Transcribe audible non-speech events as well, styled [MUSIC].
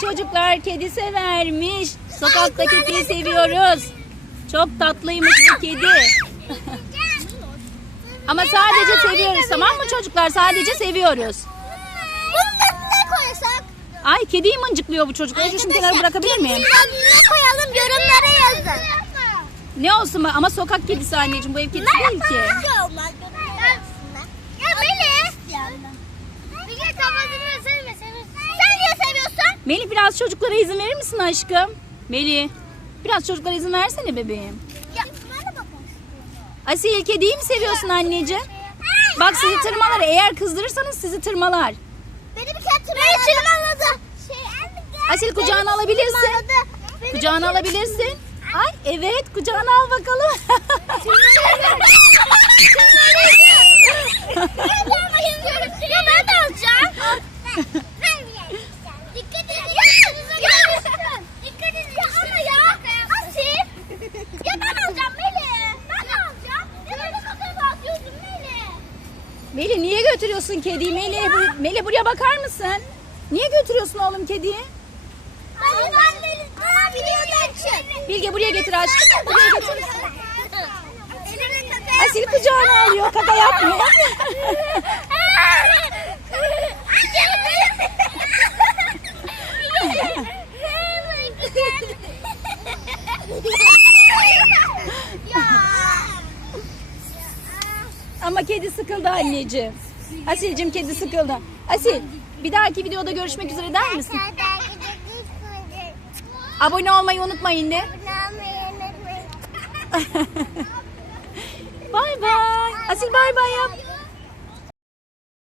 çocuklar kedi severmiş. Sokaktaki kediyi seviyoruz. Çok tatlıymış bu kedi. [LAUGHS] Ama sadece seviyoruz tamam mı çocuklar? Sadece seviyoruz. Bunu da ne koysak? Ay kediyi mıncıklıyor bu çocuk. Önce şunu kenara bırakabilir miyim? Ne koyalım yorumlara yazın. Ne olsun ama sokak kedisi anneciğim bu ev kedisi değil ki. Ya Melih. Bilge tablacını sevme Sen niye seviyorsun? Melih biraz çocuklara izin verir misin aşkım? Melih biraz çocuklara izin versene bebeğim. Ya Asil kediyi mi seviyorsun anneciğim? Bak sizi tırmalar. Eğer kızdırırsanız sizi tırmalar. Beni bir kere tırmaladı. Tırmaladı. Şey, Asil kucağına alabilirsin. Kucağına alabilirsin. Ay evet kucağına al bakalım. [LAUGHS] Ya ben de alacağım. Dikkat edin. Ya, Dikkat edin. Ya ama ya. Asil. Ya ben alacağım Melih. Ben de alacağım. Ya beni fotoğraf atıyorsun Melih. Melih niye götürüyorsun kediyi? Melih, bur- Melih buraya bakar mısın? Niye götürüyorsun oğlum kediyi? Ben ben. Bana videoda açın. Bilge buraya getir aşkım. Buraya getir. Asil kucağına alıyor. Kaka yapmıyor. Ama kedi sıkıldı anneciğim. Asilcim kedi sıkıldı. Asil bir dahaki videoda görüşmek üzere der misin? Abone olmayı unutmayın de. Bay [LAUGHS] bay. Asil bay bay yap.